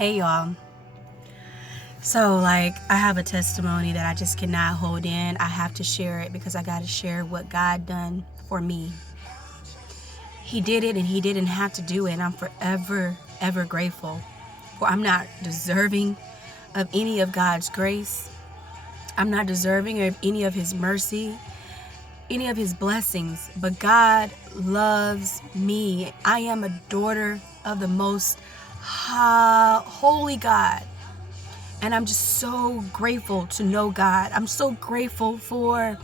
Hey y'all. So I have a testimony that I just cannot hold in. I have to share it because I got to share what God done for me. He did it and he didn't have to do it. And I'm forever, ever grateful. For I'm not deserving of any of God's grace. I'm not deserving of any of his mercy, any of his blessings. But God loves me. I am a daughter of the most holy God. And I'm just so grateful to know God. I'm so grateful for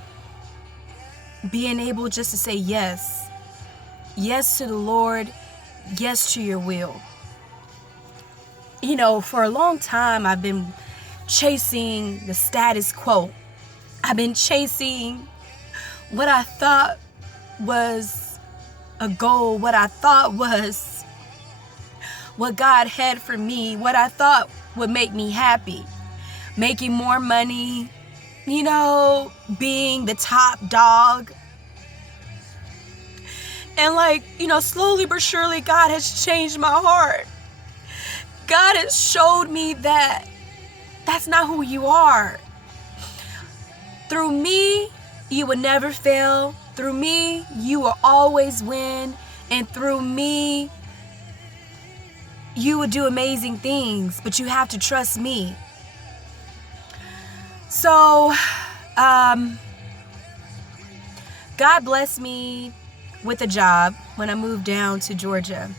being able just to say yes. Yes to the Lord. Yes to your will. For a long time, I've been chasing the status quo. I've been chasing what I thought was a goal, what I thought was what God had for me, what I thought would make me happy. Making more money, being the top dog. And slowly but surely, God has changed my heart. God has showed me that that's not who you are. Through me, you will never fail. Through me, you will always win. And through me, you will do amazing things, but you have to trust me. So, God blessed me with a job when I moved down to Georgia.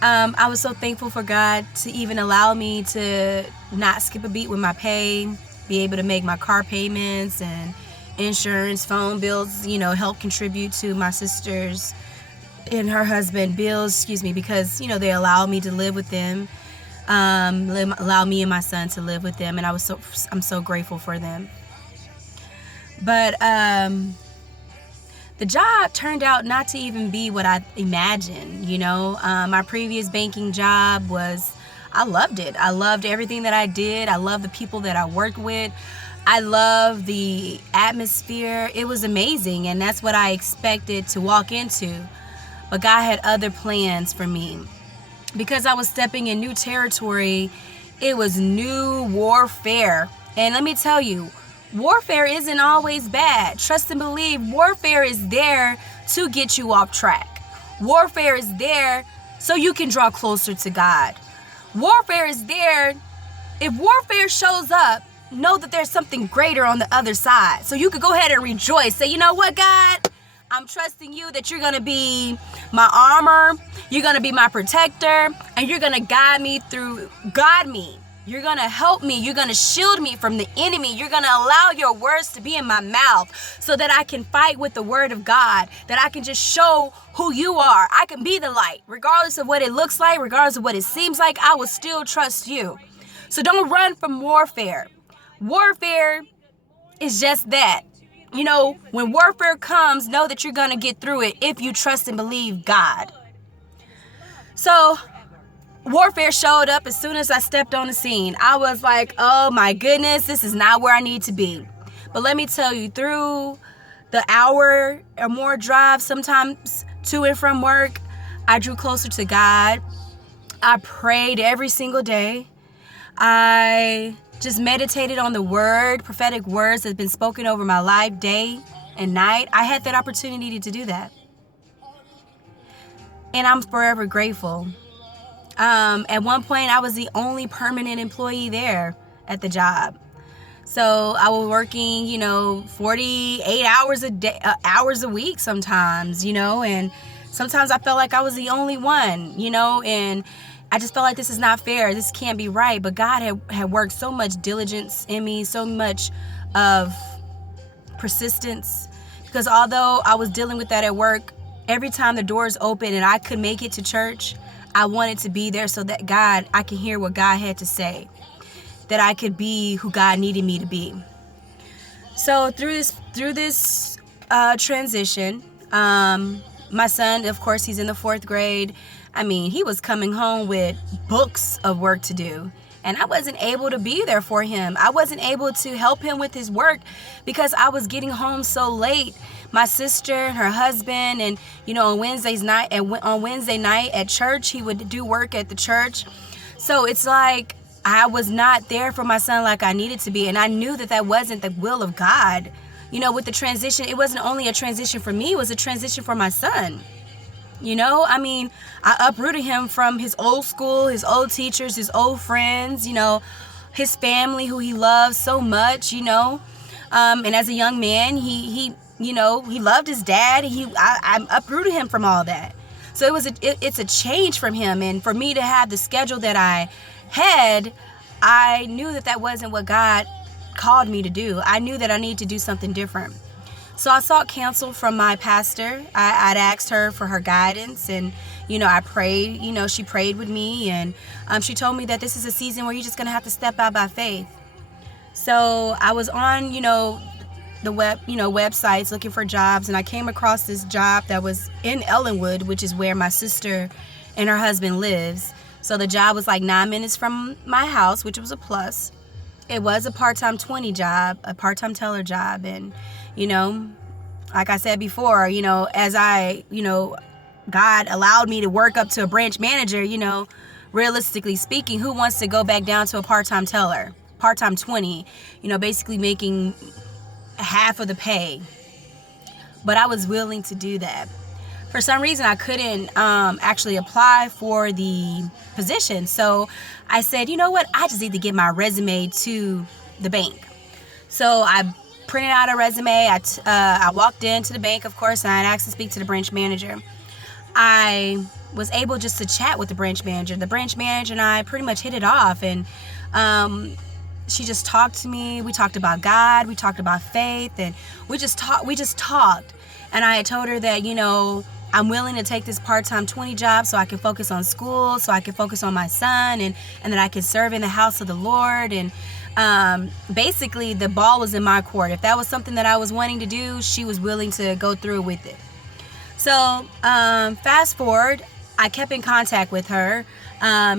I was so thankful for God to even allow me to not skip a beat with my pay, be able to make my car payments and insurance, phone bills, help contribute to my sister's and her husband bills, because, they allow me to live with them, allow me and my son to live with them. And I'm so grateful for them. But the job turned out not to even be what I imagined. My previous banking job I loved it. I loved everything that I did. I loved the people that I worked with. I loved the atmosphere. It was amazing. And that's what I expected to walk into. But God had other plans for me. Because I was stepping in new territory, it was new warfare. And let me tell you, warfare isn't always bad. Trust and believe, warfare is there to get you off track. Warfare is there so you can draw closer to God. Warfare is there. If warfare shows up, know that there's something greater on the other side. So you could go ahead and rejoice. Say, you know what, God? I'm trusting you that you're going to be my armor. You're going to be my protector. And you're going to guide me. You're going to help me. You're going to shield me from the enemy. You're going to allow your words to be in my mouth so that I can fight with the word of God, that I can just show who you are. I can be the light. Regardless of what it looks like, regardless of what it seems like, I will still trust you. So don't run from warfare. Warfare is just that. When warfare comes, know that you're going to get through it if you trust and believe God. So, warfare showed up as soon as I stepped on the scene. I was like, oh my goodness, this is not where I need to be. But let me tell you, through the hour or more drive, sometimes to and from work, I drew closer to God. I prayed every single day. I just meditated on the word, prophetic words that have been spoken over my life day and night. I had that opportunity to do that. And I'm forever grateful. At one point, I was the only permanent employee there at the job. So I was working, 48 hours a week sometimes, and sometimes I felt like I was the only one, and I just felt like this is not fair. This can't be right. But God had worked so much diligence in me, so much of persistence. Because although I was dealing with that at work, every time the doors open and I could make it to church, I wanted to be there so that I could hear what God had to say, that I could be who God needed me to be. So through this transition, my son, of course, he's in the 4th grade. He was coming home with books of work to do. And I wasn't able to be there for him. I wasn't able to help him with his work because I was getting home so late. My sister and her husband, and on Wednesday night at church, he would do work at the church. So it's like I was not there for my son like I needed to be. And I knew that that wasn't the will of God. You know, with the transition, it wasn't only a transition for me, it was a transition for my son. You know, I mean, I uprooted him from his old school, his old teachers, his old friends, you know, his family who he loves so much, you know. And as a young man, he you know, he loved his dad. I uprooted him from all that. So it's a change from him. And for me to have the schedule that I had, I knew that that wasn't what God called me to do. I knew that I needed to do something different. So I sought counsel from my pastor. I'd asked her for her guidance, and, you know, I prayed. You know, she prayed with me, and she told me that this is a season where you're just going to have to step out by faith. So I was on, you know, the websites looking for jobs, and I came across this job that was in Ellenwood, which is where my sister and her husband lives. So the job was like 9 minutes from my house, which was a plus. It was a part-time 20 job, a part-time teller job. And, you know, like I said before, you know, as God allowed me to work up to a branch manager, you know, realistically speaking, who wants to go back down to a part-time teller, part-time 20, you know, basically making half of the pay. But I was willing to do that. For some reason, I couldn't actually apply for the position. So I said, you know what? I just need to get my resume to the bank. So I printed out a resume. I walked into the bank, of course, and I asked to speak to the branch manager. I was able just to chat with the branch manager. The branch manager and I pretty much hit it off. And she just talked to me. We talked about God. We talked about faith. And we just talked. And I told her that, you know, I'm willing to take this part-time 20 job so I can focus on school, so I can focus on my son, and that I can serve in the house of the Lord. And basically, the ball was in my court. If that was something that I was wanting to do, she was willing to go through with it. So fast forward, I kept in contact with her.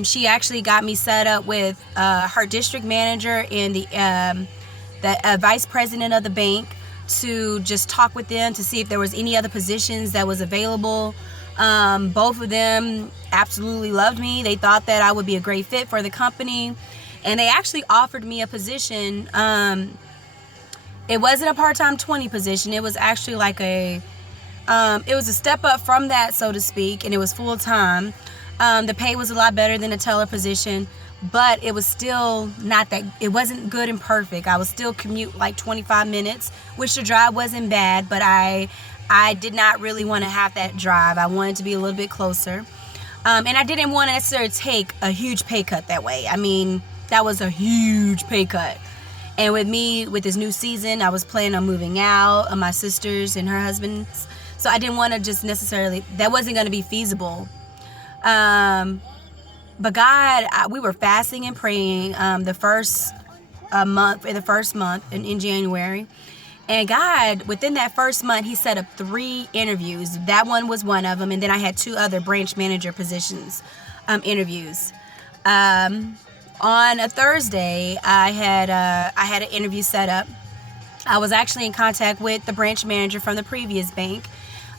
She actually got me set up with her district manager and the vice president of the bank, to just talk with them to see if there was any other positions that was available. Both of them absolutely loved me. They thought that I would be a great fit for the company, and they actually offered me a position. It wasn't a part-time 20 position. It was actually like it was a step up from that, so to speak, and it was full-time. The pay was a lot better than a teller position, but it was still not that, it wasn't good and perfect. I would still commute like 25 minutes, which the drive wasn't bad, but I did not really want to have that drive. I wanted to be a little bit closer. And I didn't want to necessarily take a huge pay cut that way. I mean, that was a huge pay cut. And with me, with this new season, I was planning on moving out of my sister's and her husband's. So I didn't want to just necessarily, that wasn't going to be feasible. But God, we were fasting and praying the first month in January. And God, within that first month, he set up 3 interviews. That one was one of them. And then I had 2 other branch manager positions interviews. On a Thursday, I had an interview set up. I was actually in contact with the branch manager from the previous bank.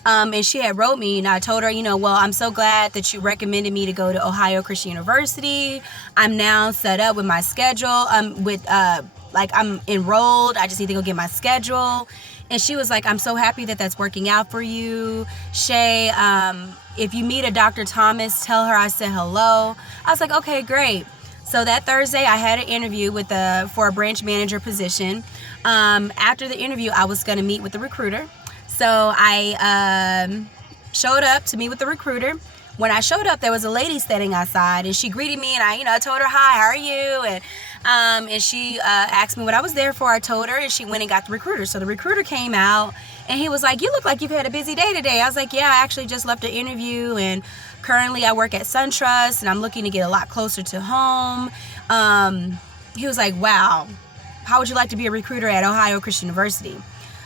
And she had wrote me, and I told her, you know, well, I'm so glad that you recommended me to go to Ohio Christian University. I'm now set up with my schedule. I'm enrolled. I just need to go get my schedule. And she was like, I'm so happy that that's working out for you. Shay, if you meet a Dr. Thomas, tell her I said hello. I was like, okay, great. So that Thursday, I had an interview for a branch manager position. After the interview, I was going to meet with the recruiter. So I showed up to meet with the recruiter. When I showed up, there was a lady standing outside, and she greeted me, and I told her, hi, how are you? And she asked me what I was there for. I told her, and she went and got the recruiter. So the recruiter came out, and he was like, you look like you've had a busy day today. I was like, yeah, I actually just left an interview, and currently I work at SunTrust, and I'm looking to get a lot closer to home. He was like, wow, how would you like to be a recruiter at Ohio Christian University?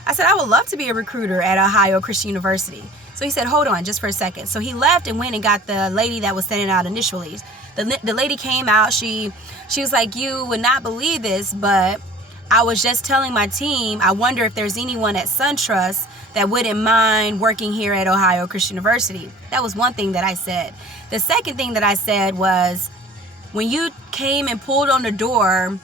I said, I would love to be a recruiter at Ohio Christian University. So he said, hold on just for a second. So he left and went and got the lady that was standing out initially. The lady came out. She was like, you would not believe this, but I was just telling my team, I wonder if there's anyone at SunTrust that wouldn't mind working here at Ohio Christian University. That was one thing that I said. The second thing that I said was, when you came and pulled on the door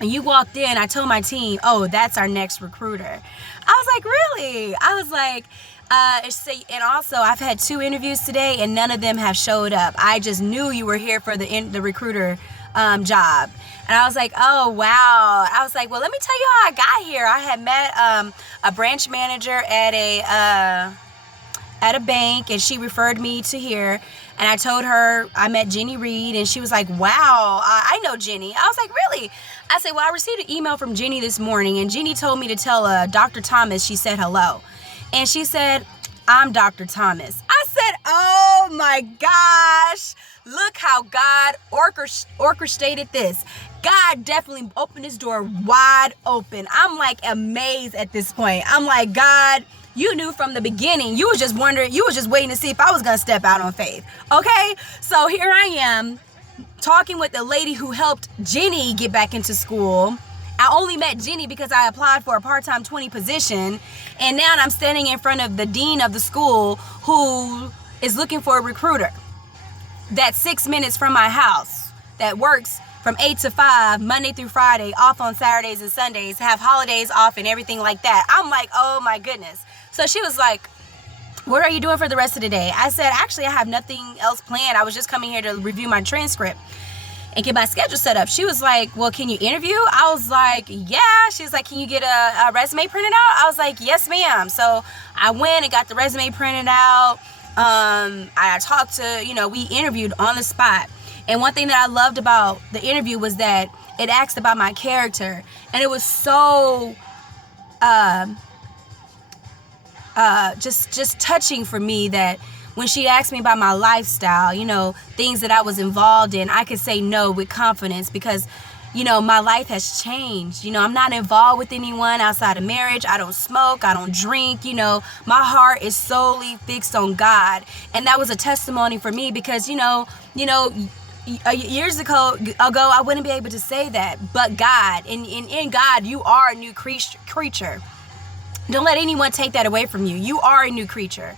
and you walked in, I told my team, oh, that's our next recruiter. I was like, really? I was like, and also I've had 2 interviews today and none of them have showed up. I just knew you were here for the recruiter job. And I was like, oh, wow. I was like, well, let me tell you how I got here. I had met a branch manager at a bank, and she referred me to here. And I told her I met Jenny Reed, and she was like, wow, I know Jenny. I was like, really? I said, well, I received an email from Jenny this morning, and Jenny told me to tell Dr. Thomas she said hello. And she said, I'm Dr. Thomas. I said, oh my gosh, look how God orchestrated this. God definitely opened his door wide open. I'm like amazed at this point. I'm like, God, you knew from the beginning. You was just wondering, you was just waiting to see if I was going to step out on faith. Okay, so here I am talking with the lady who helped Jenny get back into school. I only met Jenny because I applied for a part-time 20 position, and now I'm standing in front of the dean of the school who is looking for a recruiter that's 6 minutes from my house, that works from 8 to 5, Monday through Friday, off on Saturdays and Sundays, have holidays off and everything like that. I'm like, oh my goodness. So she was like, what are you doing for the rest of the day? I said, actually, I have nothing else planned. I was just coming here to review my transcript and get my schedule set up. She was like, well, can you interview? I was like, yeah. She was like, can you get a resume printed out? I was like, yes, ma'am. So I went and got the resume printed out. I talked to, we interviewed on the spot. And one thing that I loved about the interview was that it asked about my character. And it was so just touching for me that when she asked me about my lifestyle, things that I was involved in, I could say no with confidence because, my life has changed. I'm not involved with anyone outside of marriage. I don't smoke. I don't drink. My heart is solely fixed on God. And that was a testimony for me because, years ago, I wouldn't be able to say that. But God, in God, you are a new creature. Don't let anyone take that away from you. You are a new creature.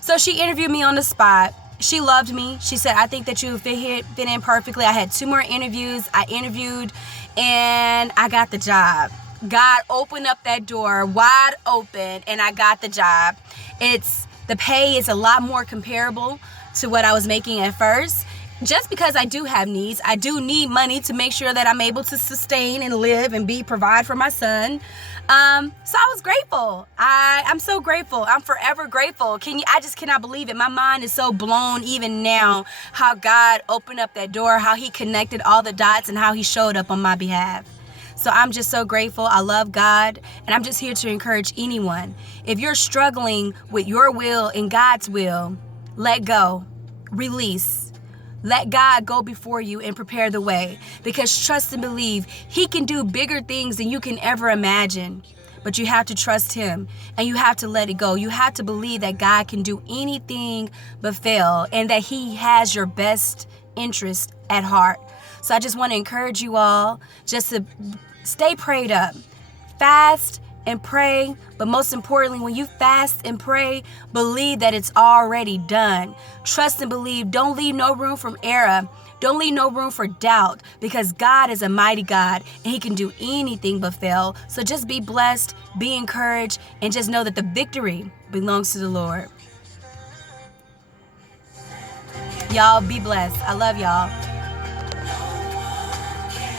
So she interviewed me on the spot. She loved me. She said, I think that you fit in perfectly. I had 2 more interviews. I interviewed and I got the job. God opened up that door wide open and I got the job. The pay is a lot more comparable to what I was making at first. Just because I do have needs, I do need money to make sure that I'm able to sustain and live and provide for my son. So I was grateful. I'm so grateful. I'm forever grateful. I just cannot believe it. My mind is so blown even now how God opened up that door, how he connected all the dots and how he showed up on my behalf. So I'm just so grateful. I love God, and I'm just here to encourage anyone. If you're struggling with your will and God's will, let go, release. Let God go before you and prepare the way, because trust and believe he can do bigger things than you can ever imagine. But you have to trust him and you have to let it go. You have to believe that God can do anything but fail and that he has your best interest at heart. So I just want to encourage you all just to stay prayed up, fast and pray, but most importantly, when you fast and pray, believe that it's already done. Trust and believe. Don't leave no room for error. Don't leave no room for doubt, because God is a mighty God and he can do anything but fail. So just be blessed, be encouraged, and just know that the victory belongs to the Lord. Y'all be blessed. I love y'all.